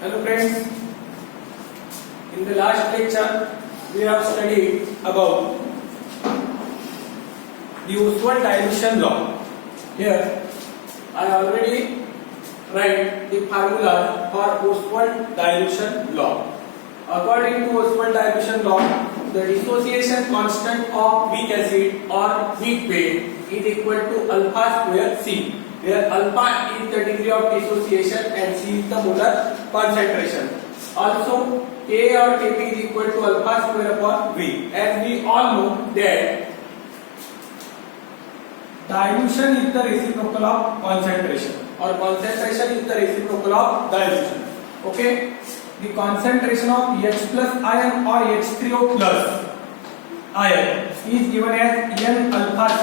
Hello friends, in the last lecture we have studied about the Ostwald dilution law. Here I already write the formula for Ostwald dilution law. According to Ostwald dilution law, the dissociation constant of weak acid or weak base is equal to alpha square C, where alpha is the degree of dissociation and C is the molar concentration. Also, Ka or Kp is equal to alpha square upon V. As we all know that dilution is the reciprocal of concentration or concentration is the reciprocal of dilution. Okay, the concentration of H plus ion or H3O plus ion is given as N alpha C.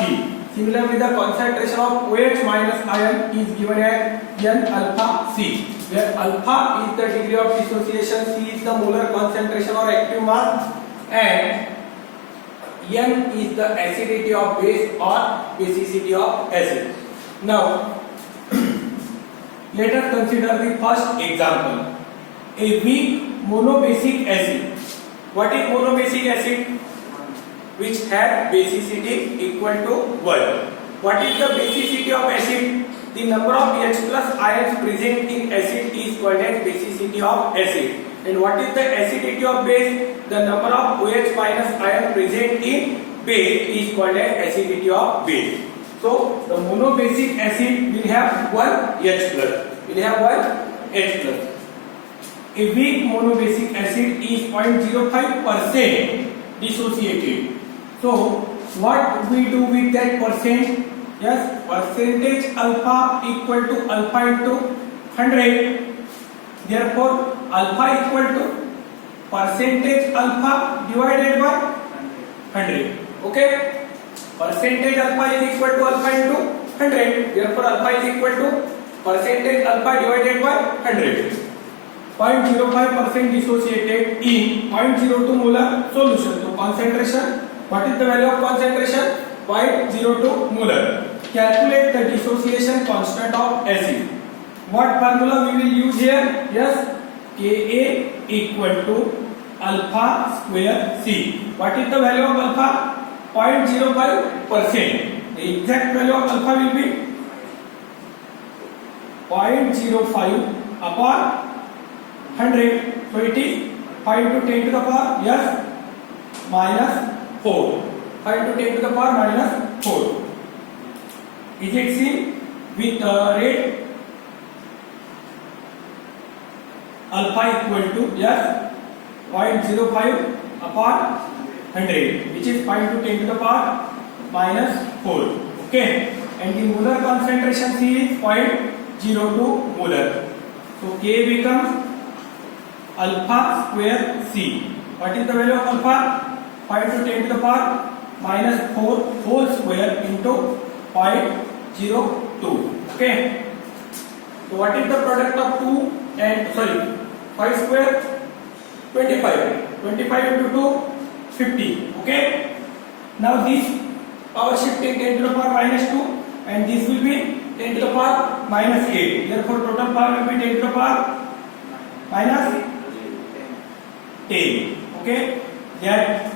Similarly, the concentration of OH minus ion is given as N alpha C, where alpha is the degree of dissociation, C is the molar concentration or active mass, and N is the acidity of base or basicity of acid. Now, let us consider the first example. A weak monobasic acid. What is monobasic acid? Which had basicity equal to 1. What is the basicity of acid? The number of H plus ions present in acid is called as basicity of acid. And what is the acidity of base? The number of OH minus ion present in base is called as acidity of base. So the monobasic acid will have 1 H plus. Will have 1 H plus. A weak monobasic acid is 0.05% dissociated. So what we do with that percent? Yes, percentage alpha equal to alpha into 100. Therefore, alpha equal to percentage alpha divided by 100. Okay, percentage alpha is equal to alpha into 100. Therefore, alpha is equal to percentage alpha divided by 100. 0.05% dissociated in 0.02 molar solution. So concentration, what is the value of concentration? 0.02 molar. Calculate the dissociation constant of acid. What formula we will use here? Yes, Ka equal to alpha square C. What is the value of alpha? 0.05%. The exact value of alpha will be 0.05 upon 100, so it is 5 to 10 to the power yes minus 4. 5 to 10 to the power minus 4. Is it seen with rate alpha equal to yes 0.05 upon 100, which is 5 to 10 to the power minus 4. Okay, and the molar concentration C is 0.02 molar. So K becomes alpha square C. What is the value of alpha? 5 to 10 to the power minus 4 whole square into 0.02. Okay. So what is the product of 2 and 5 square? 25. 25 into 2, 50. Okay. Now this power shifting 10 to the power minus 2 and this will be 10 to the power minus 8. Therefore total power will be 10 to the power minus 10. Okay, that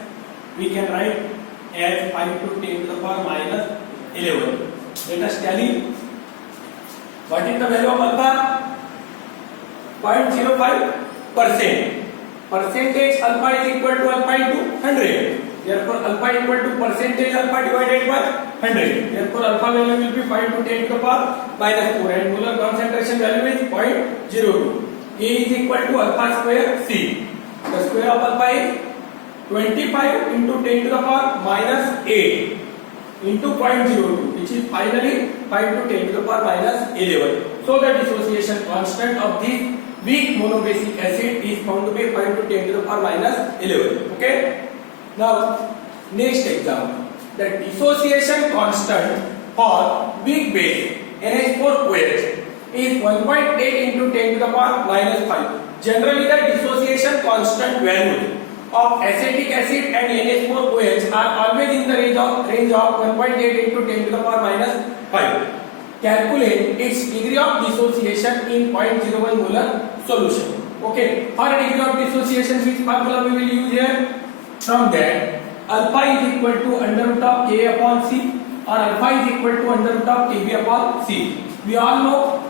we can write as 5 to 10 to the power minus 11. Let us tally what is the value of alpha? 0.05%. Percentage alpha is equal to alpha into 100. Therefore alpha equal to percentage alpha divided by 100. Therefore alpha value will be 5 to 10 to the power minus 4 and molar concentration value is 0.02. A is equal to alpha square C. The square of alpha is 25 into 10 to the power minus 8 into 0.02, which is finally 5 to 10 to the power minus 11. So the dissociation constant of this weak monobasic acid is found to be 5 to 10 to the power minus 11. Okay. Now next example. The dissociation constant for weak base NH4OH is 1.8 into 10 to the power minus 5. Generally, the dissociation constant value of acetic acid and NH4OH are always in the range of 1.8 into 10 to the power minus 5. Calculate its degree of dissociation in 0.01 molar solution. Okay, for a degree of dissociation, which formula we will use here? From that, alpha is equal to under root of k upon c, or alpha is equal to under root of kb upon c. We all know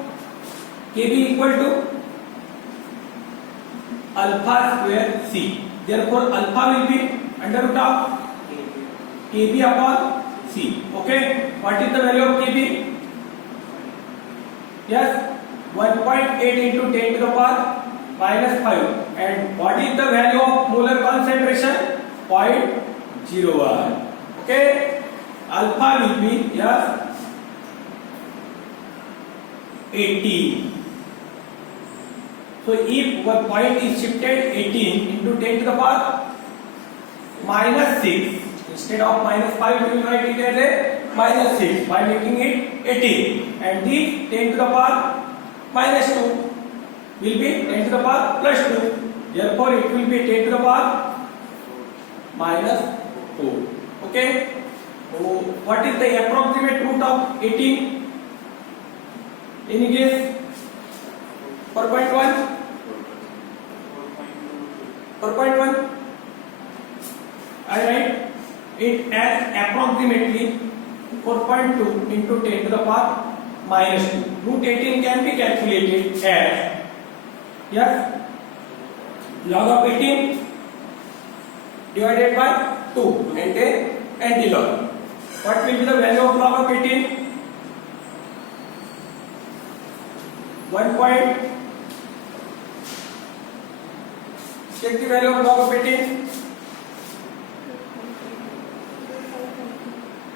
kb equal to alpha square c. Therefore, alpha will be under root of kb upon c. Okay, what is the value of kb? Yes, 1.8 into 10 to the power minus 5. And what is the value of molar concentration? 0.01. Okay, alpha will be, yes, 18. So if one point is shifted 18 into 10 to the power minus 6, instead of minus 5 we will write it as a minus 6 by making it 18, and this 10 to the power minus 2 will be 10 to the power plus 2. Therefore it will be 10 to the power minus 4. Okay, so what is the approximate root of 18? Any guess? 4.1? 4.1? I write it as approximately 4.2 into 10 to the power minus 2. Root 18 can be calculated as, yes, log of 18 divided by 2 and a antilog. What will be the value of log of 18? 1 point. Check the value of log of 18.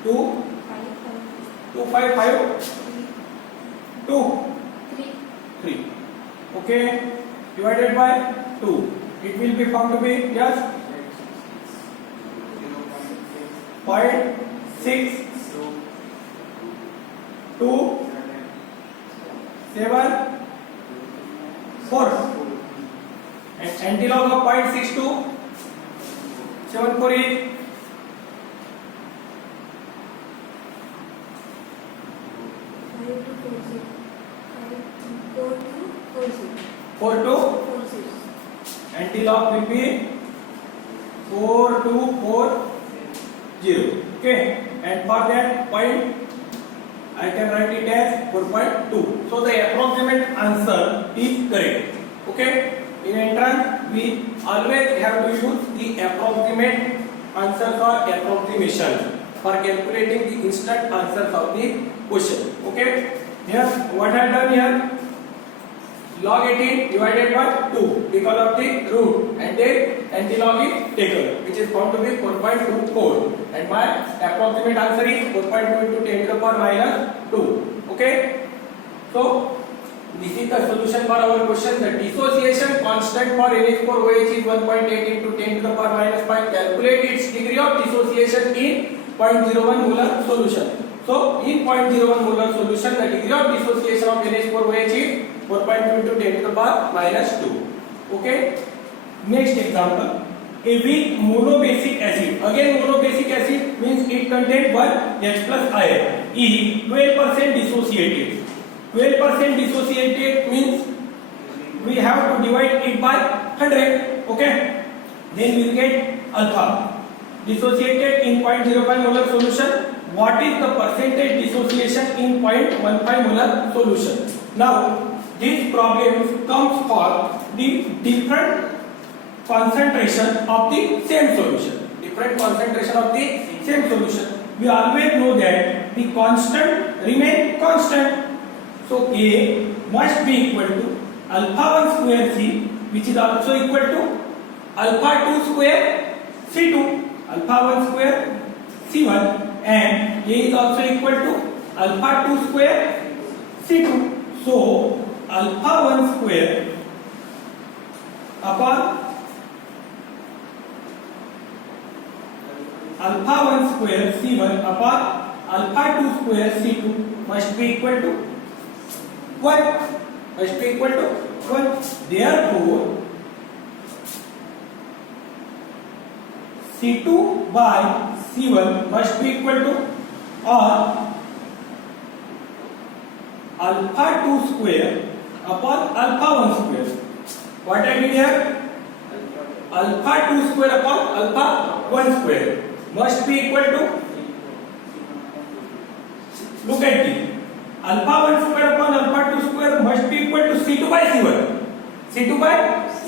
255 3. Okay, divided by 2. It will be found to be, yes, 0.6 2 7 4. And antilog of 0.62 748. 42. Antilog will be 4240. Okay, and for that point I can write it as 4.2. So the approximate answer is correct. Okay, in entrance we always have to use the approximate answers or approximation for calculating the instant answers of the question. Okay, here what I have done here, log 18 divided by 2 because of the root, and then antilog is taken, which is found to be 4.24, and my approximate answer is 4.2 into 10 to the power minus 2. Okay, so this is the solution for our question. The dissociation constant for NH4OH is 1.8 into 10 to the power minus 5. Calculate its degree of dissociation in 0.01 molar solution. So in 0.01 molar solution, the degree of dissociation of NH4OH is 4.2 into 10 to the power minus 2. Okay. Next example. A weak monobasic acid. Again, monobasic acid means it contains one H plus ion. Is 12% dissociated. 12% dissociated means we have to divide it by 100. Okay. Then we will get alpha. Dissociated in 0.05 molar solution. What is the percentage dissociation in 0.15 molar solution? Now, this problem comes for the different concentration of the same solution. Different concentration of the same solution. We always know that the constant remain constant. So A must be equal to alpha 1 square C, which is also equal to alpha 2 square C2. Alpha 1 square C1, and A is also equal to alpha 2 square C2. So alpha 1 square upon alpha 1 square C1 upon alpha 2 square C2 must be equal to 1. Must be equal to 1. Therefore, C2 by C1 must be equal to or alpha 2 square upon alpha 1 square. What I did here? Alpha 2 square upon alpha 1 square must be equal to, look at this, alpha 1 square upon alpha 2 square must be equal to C2 by C1. C2 by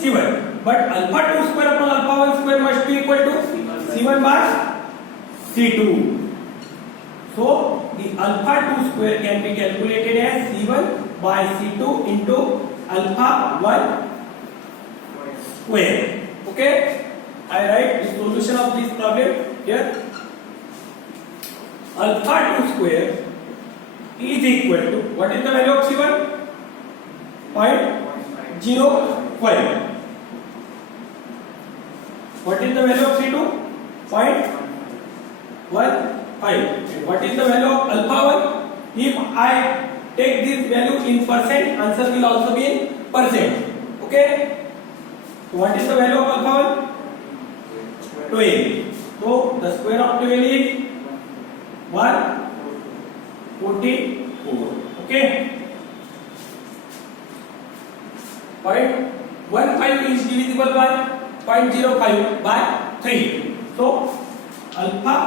C1. But alpha 2 square upon alpha 1 square must be equal to C1 by C2. So the alpha 2 square can be calculated as C1 by C2 into alpha 1 square. Okay, I write the solution of this problem here. Alpha 2 square is equal to, what is the value of C1? 0.05. What is the value of C2? 0.15. And what is the value of alpha 1? If I take this value in percent, answer will also be in percent. Okay. So what is the value of alpha 1? 12. So the square of 12 is 144. Okay. 0.15 is divisible by 0.05 by 3. So alpha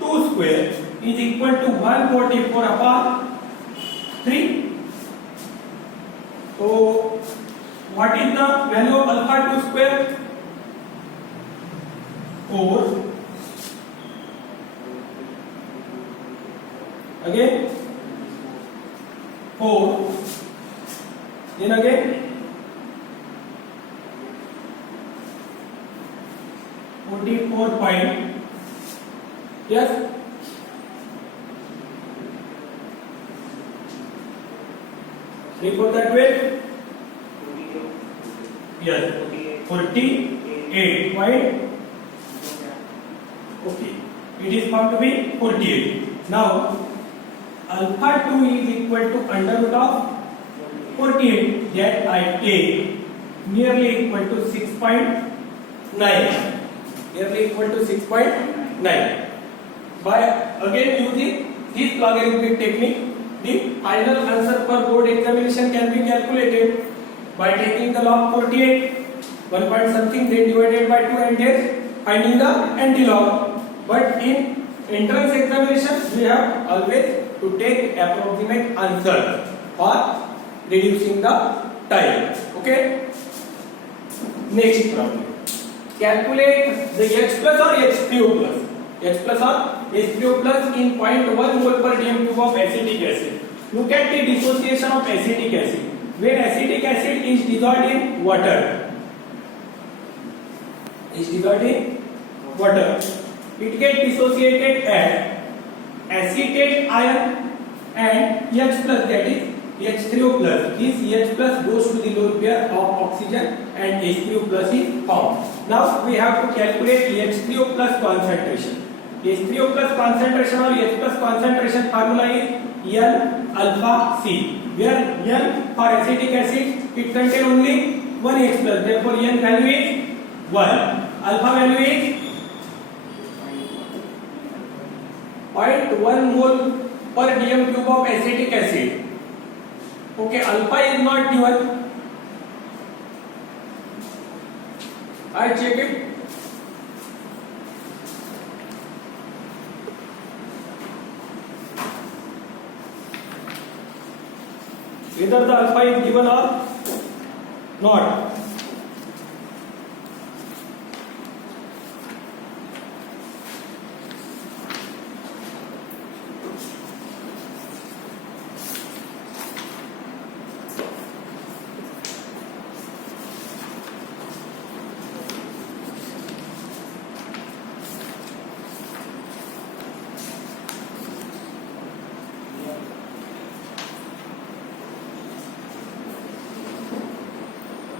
2 square is equal to 144 upon 3. So what is the value of alpha 2 square? 4. Again 4. Then again 44 point. Yes. Report that way. Yes. 48 point. Okay. It is found to be 48. Now alpha 2 is equal to under root of 48, that I take nearly equal to 6.9. Nearly equal to 6.9. By again using this logarithmic technique, the final answer for board examination can be calculated by taking the log 48, 1 point something, then divided by 2 and then finding the antilog. But in entrance examination, we have always to take approximate answer for reducing the time. Okay. Next problem. Calculate the H plus or H3O plus. H plus or H3O plus in 0.1 mole per dm cube of acetic acid. Look at the dissociation of acetic acid. When acetic acid is dissolved in water, it gets dissociated as acetate ion and H plus, that is H3O plus. This H plus goes to the lone pair of oxygen and H3O plus is found. Now we have to calculate H3O plus concentration. H3O plus concentration or H plus concentration formula is N alpha C, where N for acetic acid it contains only 1 H plus, therefore N value is 1. Alpha value is 0.1 mole per dm cube of acetic acid. Okay, alpha is not given. I check it. Either the alpha is given or not.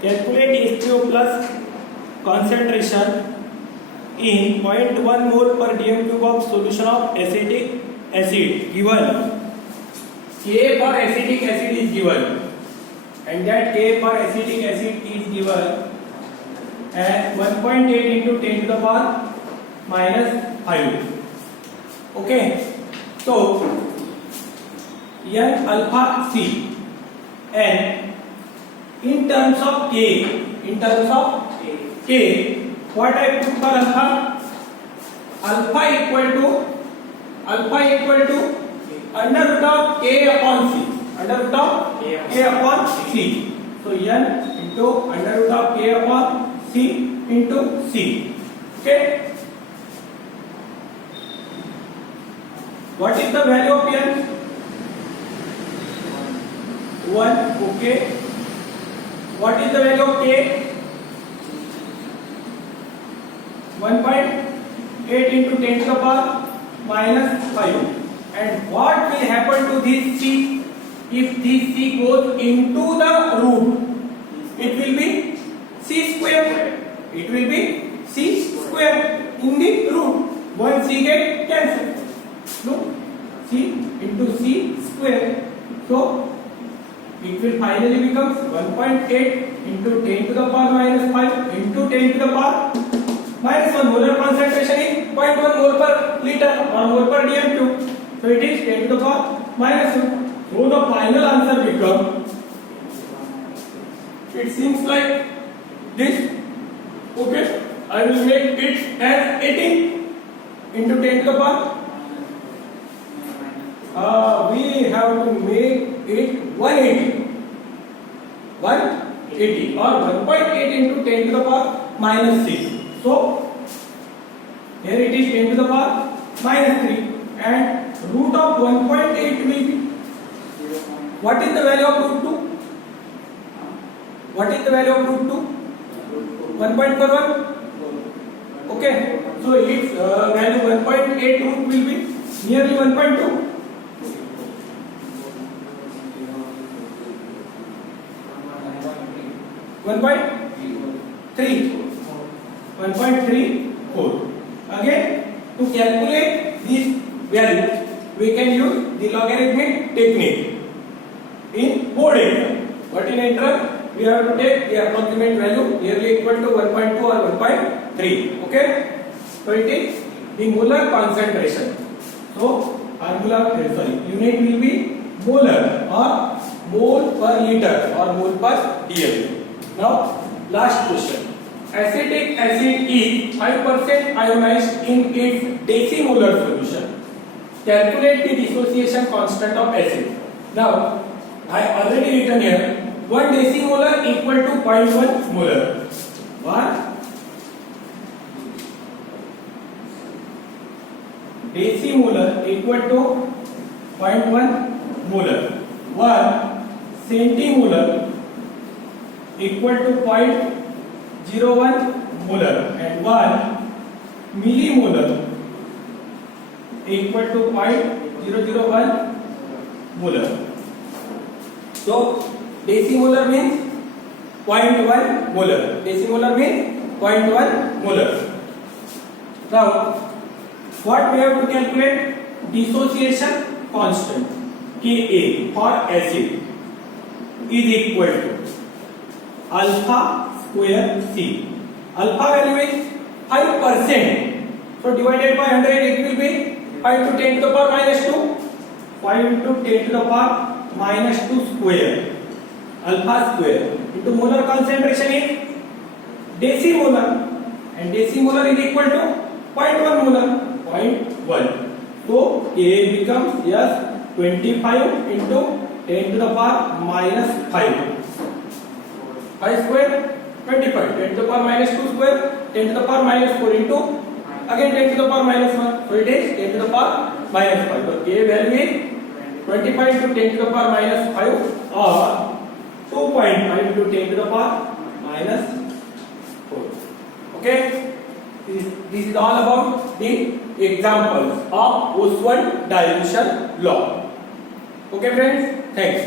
Calculate H3O plus concentration in 0.1 mole per dm cube of solution of acetic acid. Given K for acetic acid is given, and that K for acetic acid is given as 1.8 into 10 to the power minus 5. Okay, so N alpha C and in terms of k, what I put for alpha? Alpha equal to under root of k upon c, so n into under root of k upon c into c. Okay, what is the value of n? 1. Okay, what is the value of k? 1.8 into 10 to the power minus 5. And what will happen to this c? If this c goes into the root, it will be c square. It will be c square in the root. One c get cancelled. No, c into c square. So it will finally become 1.8 into 10 to the power minus 5 into 10 to the power minus 1. Molar concentration is 0.1 mole per liter or mole per dm cube. So it is 10 to the power minus 1. So the final answer becomes, it seems like this. Okay, I will make it as 18 into 10 to the power. We have to make it 180 or 1.8 into 10 to the power minus 6. So here it is 10 to the power minus 3 and root of 1.8 will be, what is the value of root 2? What is the value of root 2? 1.41. Okay, so its value 1.8 root will be nearly 1.2. 1.34. Again, to calculate this value, we can use the logarithmic technique in board exam. But in entrance, we have to take the approximate value nearly equal to 1.2 or 1.3. Okay, so it is the molar concentration. So formula, unit will be molar or mole per liter or mole per dm. Now, last question. Acetic acid is 5% ionized in its decimolar solution. Calculate the dissociation constant of acid. Now, I already written here 1 decimolar equal to 0.1 molar. 1 decimolar equal to 0.1 molar. 1 centimolar equal to 0.01 molar and 1 millimolar equal to 0.001 molar. So decimolar means 0.1 molar. Decimolar means 0.1 molar. Now what we have to calculate? Dissociation constant Ka for acid is equal to alpha square c. Alpha value is 5%. So divided by 100, it will be 5 to 10 to the power minus 2. 5 into 10 to the power minus 2 square. Alpha square into molar concentration is decimolar, and decimolar is equal to 0.1 molar. 0.1. So K becomes 25 into 10 to the power minus 5. 5 square 25, 10 to the power minus 2 square, 10 to the power minus 4 into again 10 to the power minus 1. So it is 10 to the power minus 5. So K value is 25 into 10 to the power minus 5 or 2.5 into 10 to the power minus 4. Okay, this is all about the examples of Ostwald dilution law. Okay friends, thanks.